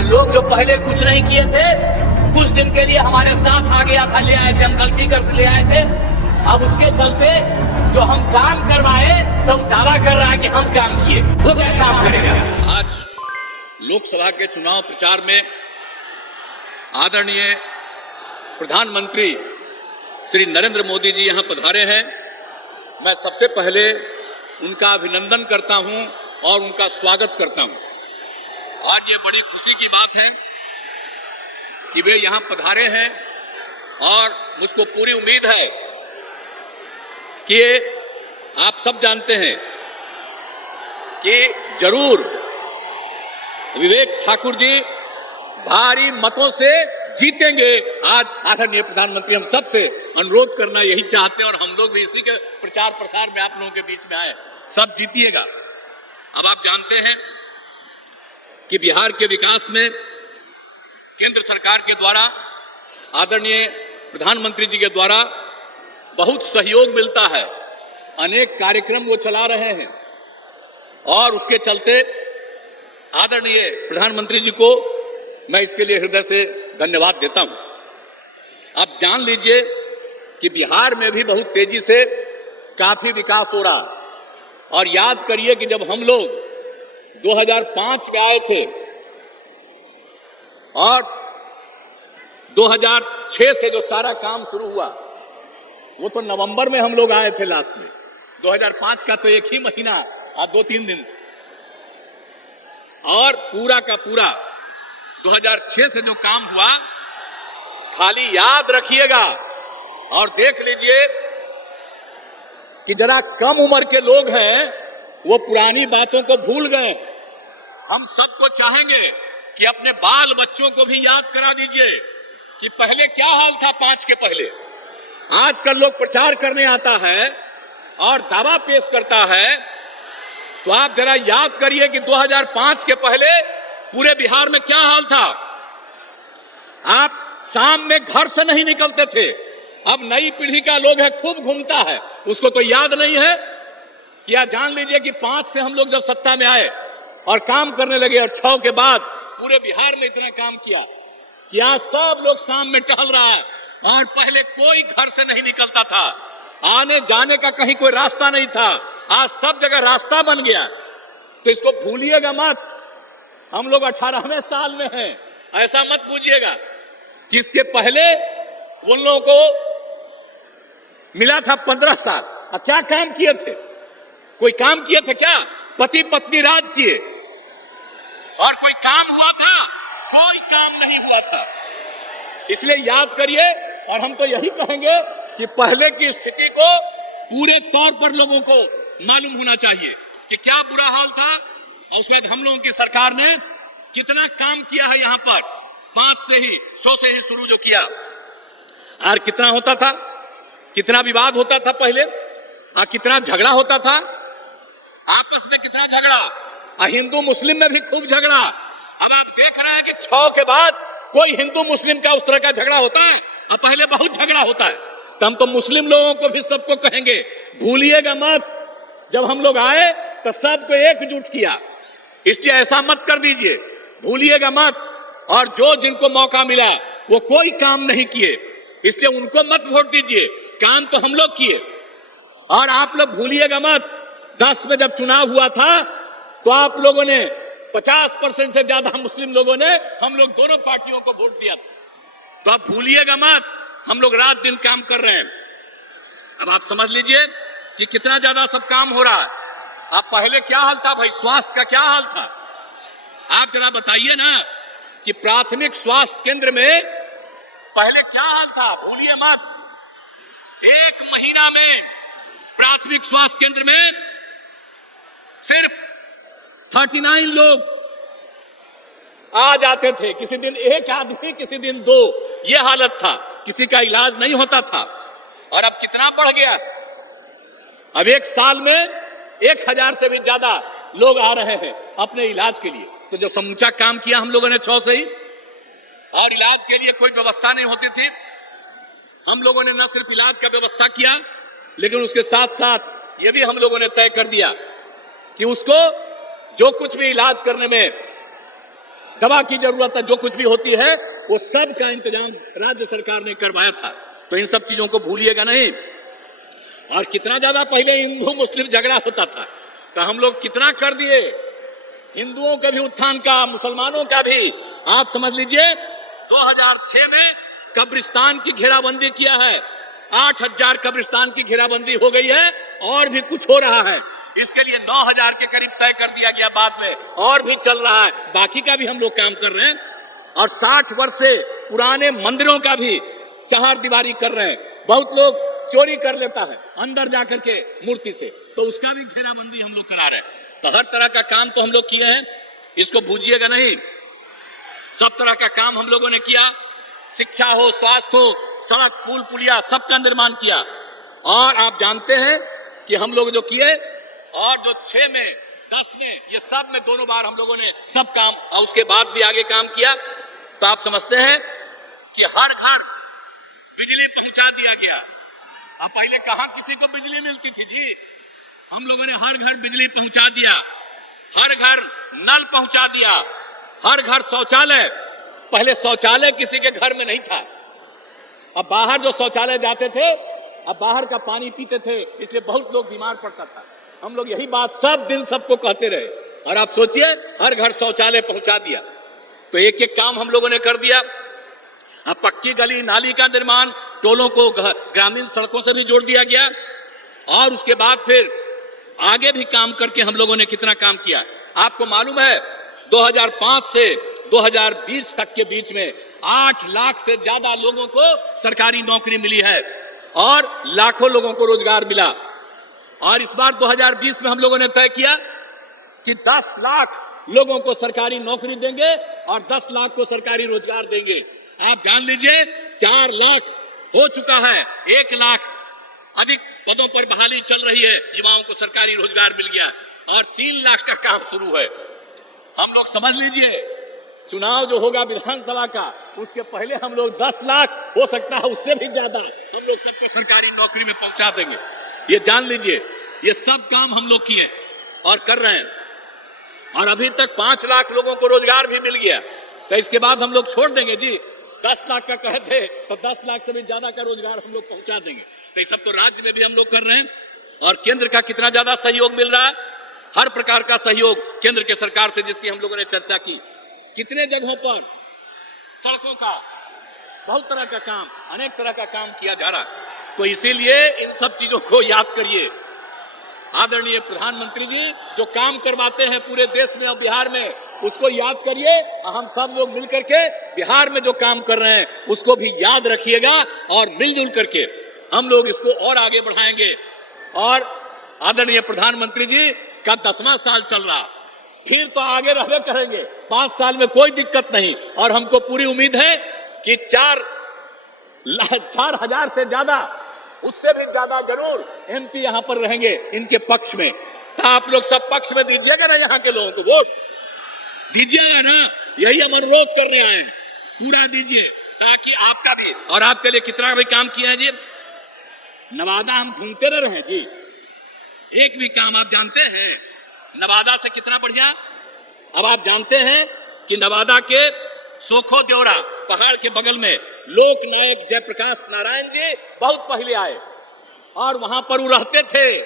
और लोग जो पहले कुछ नहीं किए थे, कुछ दिन के लिए हमारे साथ आ गया था, ले आए थे, हम गलती कर ले आए थे। अब उसके चलते जो हम काम करवाए तो दावा कर रहा है कि हम काम किए, वो क्या काम करेगा। आज लोकसभा के चुनाव प्रचार में आदरणीय प्रधानमंत्री श्री नरेंद्र मोदी जी यहां पधारे हैं। मैं सबसे पहले उनका अभिनंदन करता हूं और उनका स्वागत करता हूं। आज ये बड़ी खुशी की बात है कि वे यहां पधारे हैं और मुझको पूरी उम्मीद है कि आप सब जानते हैं कि जरूर विवेक ठाकुर जी भारी मतों से जीतेंगे। आज आदरणीय प्रधानमंत्री हम सबसे अनुरोध करना यही चाहते हैं और हम लोग भी इसी के प्रचार प्रसार में आप लोगों के बीच में आए, सब जीतिएगा। अब आप जानते हैं कि बिहार के विकास में केंद्र सरकार के द्वारा आदरणीय प्रधानमंत्री जी के द्वारा बहुत सहयोग मिलता है, अनेक कार्यक्रम वो चला रहे हैं और उसके चलते आदरणीय प्रधानमंत्री जी को मैं इसके लिए हृदय से धन्यवाद देता हूं। आप जान लीजिए कि बिहार में भी बहुत तेजी से काफी विकास हो रहा और याद करिए कि जब हम लोग 2005 में आए थे और 2006 से जो सारा काम शुरू हुआ वो तो नवंबर में हम लोग आए थे लास्ट में। 2005 का तो एक ही महीना और 2-3 दिन और पूरा का पूरा 2006 से जो काम हुआ, खाली याद रखिएगा और देख लीजिए कि जरा कम उम्र के लोग हैं वो पुरानी बातों को भूल गए। हम सबको चाहेंगे कि अपने बाल बच्चों को भी याद करा दीजिए कि पहले क्या हाल था 5 के पहले। आजकल लोग प्रचार करने आता है और दावा पेश करता है, तो आप जरा याद करिए कि 2005 के पहले पूरे बिहार में क्या हाल था। आप शाम में घर से नहीं निकलते थे। अब नई पीढ़ी का लोग है खूब घूमता है, उसको तो याद नहीं है। क्या जान लीजिए कि 5 से हम लोग जब सत्ता में आए और काम करने लगे और 6 के बाद पूरे बिहार में इतना काम किया कि आज सब लोग शाम में टहल रहा है और पहले कोई घर से नहीं निकलता था, आने जाने का कहीं कोई रास्ता नहीं था, आज सब जगह रास्ता बन गया। तो इसको भूलिएगा मत। हम लोग 18वें साल में हैं, ऐसा मत बूझिएगा कि इसके पहले उन लोगों को मिला था 15 साल। और क्या काम किए थे? कोई काम किए थे क्या? पति पत्नी राज किए और कोई काम हुआ था? कोई काम नहीं हुआ था। इसलिए याद करिए और हम तो यही कहेंगे कि पहले की स्थिति को पूरे तौर पर लोगों को मालूम होना चाहिए कि क्या बुरा हाल था और उसके बाद हम लोगों की सरकार ने कितना काम किया है। यहां पर 5 से ही 100 से ही शुरू जो किया और कितना होता था, कितना विवाद होता था पहले और कितना झगड़ा होता था आपस में, कितना झगड़ा और हिंदू मुस्लिम में भी खूब झगड़ा। अब आप देख रहे हैं कि 6 के बाद कोई हिंदू मुस्लिम का उस तरह का झगड़ा होता है और पहले बहुत झगड़ा होता है। तो हम तो मुस्लिम लोगों को भी सबको कहेंगे भूलिएगा मत, जब हम लोग आए तो सबको एकजुट किया, इसलिए ऐसा मत कर दीजिए, भूलिएगा मत। और जो जिनको मौका मिला वो कोई काम नहीं किए, इसलिए उनको मत वोट दीजिए, काम तो हम लोग किए। और आप लोग भूलिएगा मत, 10 में जब चुनाव हुआ था तो आप लोगों ने 50% से ज्यादा मुस्लिम लोगों ने हम लोग दोनों पार्टियों को वोट दिया था। तो आप भूलिएगा मत, हम लोग रात दिन काम कर रहे हैं। अब आप समझ लीजिए कि कितना ज्यादा सब काम हो रहा है। अब पहले क्या हाल था भाई, स्वास्थ्य का क्या हाल था? आप जरा बताइए ना कि प्राथमिक स्वास्थ्य केंद्र में पहले क्या हाल था, भूलिए मत। 1 महीना में प्राथमिक स्वास्थ्य केंद्र में सिर्फ 39 लोग आ जाते थे, किसी दिन 1 आदमी, किसी दिन 2, ये हालत था, किसी का इलाज नहीं होता था। और अब कितना बढ़ गया, अब 1 साल में 1000 से भी ज्यादा लोग आ रहे हैं अपने इलाज के लिए। तो जो समूचा काम किया हम लोगों ने 6 से ही, और इलाज के लिए कोई व्यवस्था नहीं होती थी, हम लोगों ने न सिर्फ इलाज का व्यवस्था किया लेकिन उसके साथ साथ ये भी हम लोगों ने तय कर दिया कि उसको जो कुछ भी इलाज करने में दवा की जरूरत है, जो कुछ भी होती है वो सब का इंतजाम राज्य सरकार ने करवाया था। तो इन सब चीजों को भूलिएगा नहीं। और कितना ज्यादा पहले हिंदू मुस्लिम झगड़ा होता था, तो हम लोग कितना कर दिए, हिंदुओं के भी उत्थान का, मुसलमानों का भी। आप समझ लीजिए 2006 में कब्रिस्तान की घेराबंदी किया है, 8000 कब्रिस्तान की घेराबंदी हो गई है, और भी कुछ हो रहा है। इसके लिए 9000 के करीब तय कर दिया गया बाद में, और भी चल रहा है, बाकी का भी हम लोग काम कर रहे हैं। और 60 वर्ष से पुराने मंदिरों का भी चार दीवारी कर रहे हैं। बहुत लोग चोरी कर लेता है अंदर जाकर के मूर्ति से, तो उसका भी घेराबंदी हम लोग करा रहे हैं। तो हर तरह का काम तो हम लोग किए हैं, इसको भूलिएगा नहीं। सब तरह का काम हम लोगों ने किया, शिक्षा हो, स्वास्थ्य हो, सड़क पुल पुलिया सबका निर्माण किया। और आप जानते हैं कि हम लोग जो किए, और जो 6 में 10 में, ये सब में दोनों बार हम लोगों ने सब काम, और उसके बाद भी आगे काम किया। तो आप समझते हैं कि हर घर बिजली पहुंचा दिया गया। अब पहले कहां किसी को बिजली मिलती थी जी, हम लोगों ने हर घर बिजली पहुंचा दिया, हर घर नल पहुंचा दिया, हर घर शौचालय। पहले शौचालय किसी के घर में नहीं था। अब बाहर जो शौचालय जाते थे, अब बाहर का पानी पीते थे, इसलिए बहुत लोग बीमार पड़ता था। हम लोग यही बात सब दिन सबको कहते रहे, और आप सोचिए हर घर शौचालय पहुंचा दिया। तो एक एक काम हम लोगों ने कर दिया। अब पक्की गली नाली का निर्माण, टोलों को ग्रामीण सड़कों से भी जोड़ दिया गया। और उसके बाद फिर आगे भी काम करके हम लोगों ने कितना काम किया। आपको मालूम है 2005 से 2020 तक के बीच में 8 लाख से ज्यादा लोगों को सरकारी नौकरी मिली है, और लाखों लोगों को रोजगार मिला। और इस बार 2020 में हम लोगों ने तय किया कि 10 लाख लोगों को सरकारी नौकरी देंगे और 10 लाख को सरकारी रोजगार देंगे। आप जान लीजिए 4 लाख हो चुका है, 1 लाख अधिक पदों पर बहाली चल रही है, युवाओं को सरकारी रोजगार मिल गया, और 3 लाख का काम शुरू है। हम लोग समझ लीजिए चुनाव जो होगा विधानसभा का, उसके पहले हम लोग 10 लाख, हो सकता है उससे भी ज्यादा, हम लोग सबको सरकारी नौकरी में पहुंचा देंगे। ये जान लीजिए, ये सब काम हम लोग किए और कर रहे हैं। और अभी तक 5 लाख लोगों को रोजगार भी मिल गया। तो इसके बाद हम लोग छोड़ देंगे जी, 10 लाख का कहे थे, तो 10 लाख से भी ज्यादा का रोजगार हम लोग पहुंचा देंगे। तो ये सब तो राज्य में भी हम लोग कर रहे हैं। और केंद्र का कितना ज्यादा सहयोग मिल रहा है, हर प्रकार का सहयोग केंद्र के सरकार से, जिसकी हम लोगों ने चर्चा की। कितने जगहों पर सड़कों का, बहुत तरह का काम, अनेक तरह का काम किया जा रहा है। तो इसीलिए इन सब चीजों को याद करिए। आदरणीय प्रधानमंत्री जी जो काम करवाते हैं पूरे देश में और बिहार में, उसको याद करिए। हम सब लोग मिलकर के बिहार में जो काम कर रहे हैं उसको भी याद रखिएगा, और मिलजुल करके हम लोग इसको और आगे बढ़ाएंगे। और आदरणीय प्रधानमंत्री जी का 10वां साल चल रहा, फिर तो आगे रहने करेंगे, 5 साल में कोई दिक्कत नहीं। और हमको पूरी उम्मीद है कि 4,000 से ज्यादा, उससे भी ज्यादा जरूर एमपी यहां पर रहेंगे इनके पक्ष में। तो आप लोग सब पक्ष में दीजिएगा ना, यहां के लोगों को वोट दीजिएगा ना, यही हम अनुरोध करने आए हैं। पूरा दीजिए ताकि आपका भी, और आपके लिए कितना भी काम किया है जी। नवादा हम घूमते न रहे जी, एक भी काम आप जानते हैं नवादा से कितना बढ़िया। अब आप जानते हैं कि नवादा के सोखो देवरा पहाड़ के बगल में लोक नायक जयप्रकाश नारायण जी बहुत पहले आए, और वहां पर वो रहते थे।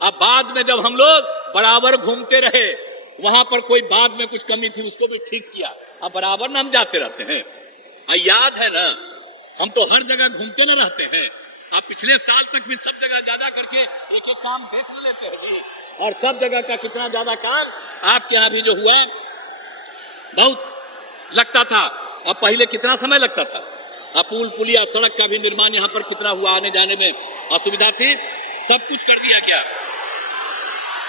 अब बाद में जब हम लोग बराबर घूमते रहे, वहां पर कोई बाद में कुछ कमी थी उसको भी ठीक किया। अब बराबर ना हम जाते रहते हैं, याद है ना, हम तो हर जगह घूमते न रहते हैं। आप पिछले साल तक भी सब जगह ज्यादा करके एक एक काम देख लेते हैं जी, और सब जगह का कितना ज्यादा काम आपके यहां भी जो हुआ बहुत लगता था। और पहले कितना समय लगता था, अब पुल पुलिया सड़क का भी निर्माण यहां पर कितना हुआ, आने जाने में असुविधा थी, सब कुछ कर दिया गया।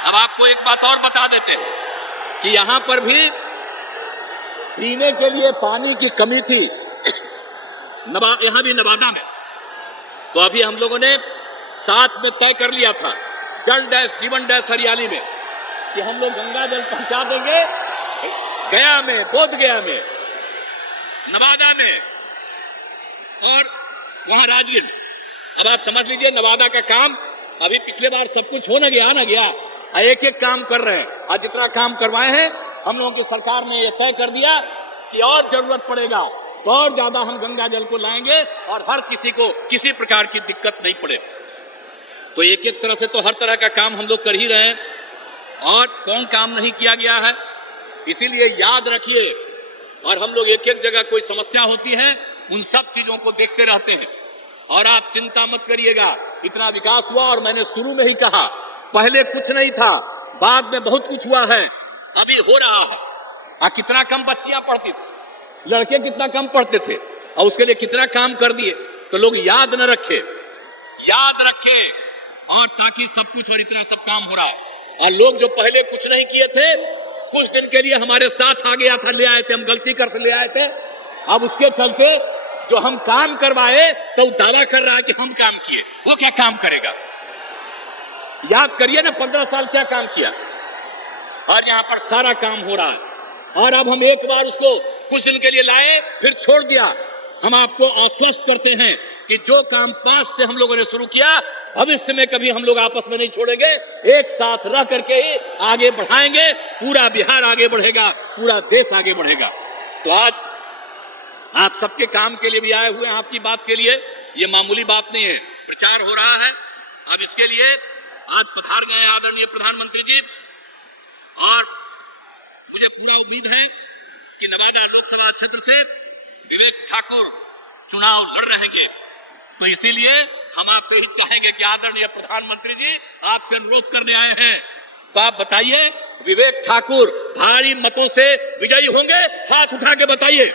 अब आपको एक बात और बता देते हैं कि यहां पर भी पीने के लिए पानी की कमी थी, यहां भी नवादा में। तो अभी हम लोगों ने साथ में तय कर लिया था जल डैश जीवन डैश हरियाली में कि हम लोग गंगा जल पहुंचा देंगे गया में, बोध गया में, नवादा में और वहां राजगीर। अब आप समझ लीजिए नवादा का काम अभी पिछले बार सब कुछ हो न गया, एक एक काम कर रहे हैं। आज जितना काम करवाए हैं हम लोगों की सरकार ने यह तय कर दिया कि और जरूरत पड़ेगा तो और ज्यादा हम गंगा जल को लाएंगे और हर किसी को किसी प्रकार की दिक्कत नहीं पड़े। तो एक एक तरह से तो हर तरह का काम हम लोग कर ही रहे हैं और कौन काम नहीं किया गया है। इसीलिए याद रखिए, और हम लोग एक एक जगह कोई समस्या होती है उन सब चीजों को देखते रहते हैं। और आप चिंता मत करिएगा, इतना विकास हुआ और मैंने शुरू में ही कहा पहले कुछ नहीं था, बाद में बहुत कुछ हुआ है, अभी हो रहा है। कितना कम बच्चियां पढ़ती थी, लड़के कितना कम पढ़ते थे और उसके लिए कितना काम कर दिए। तो लोग याद न रखे, याद रखें और ताकि सब कुछ और इतना सब काम हो रहा है। और लोग जो पहले कुछ नहीं किए थे, कुछ दिन के लिए हमारे साथ आ गया था, ले आए थे, हम गलती कर ले आए थे। अब उसके चलते जो हम काम करवाए तो दावा कर रहा है कि हम काम किए, वो क्या काम करेगा। याद करिए ना 15 साल क्या काम किया और यहां पर सारा काम हो रहा है। और अब हम एक बार उसको कुछ दिन के लिए लाए फिर छोड़ दिया। हम आपको आश्वस्त करते हैं कि जो काम पास से हम लोगों ने शुरू किया भविष्य में कभी हम लोग आपस में नहीं छोड़ेंगे, एक साथ रह करके ही आगे बढ़ाएंगे। पूरा बिहार आगे बढ़ेगा, पूरा देश आगे बढ़ेगा। तो आज आप सबके काम के लिए भी आए हुए हैं, आपकी बात के लिए। ये मामूली बात नहीं है, प्रचार हो रहा है। अब इसके लिए आज पधार गए आदरणीय प्रधानमंत्री जी और मुझे पूरा उम्मीद है कि नवादा लोकसभा क्षेत्र से विवेक ठाकुर चुनाव लड़ रहेंगे। तो इसीलिए हम आपसे ही चाहेंगे कि आदरणीय प्रधानमंत्री जी आपसे अनुरोध करने आए हैं, तो आप बताइए विवेक ठाकुर भारी मतों से विजयी होंगे? हाथ उठा के बताइए,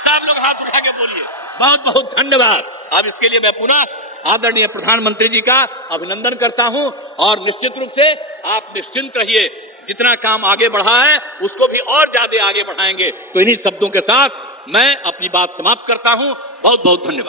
सब लोग हाथ उठा के बोलिए। बहुत बहुत धन्यवाद। अब इसके लिए मैं पुनः आदरणीय प्रधानमंत्री जी का अभिनंदन करता हूं और निश्चित रूप से आप निश्चिंत रहिए, जितना काम आगे बढ़ा है उसको भी और ज्यादा आगे बढ़ाएंगे। तो इन्हीं शब्दों के साथ मैं अपनी बात समाप्त करता हूं। बहुत बहुत धन्यवाद।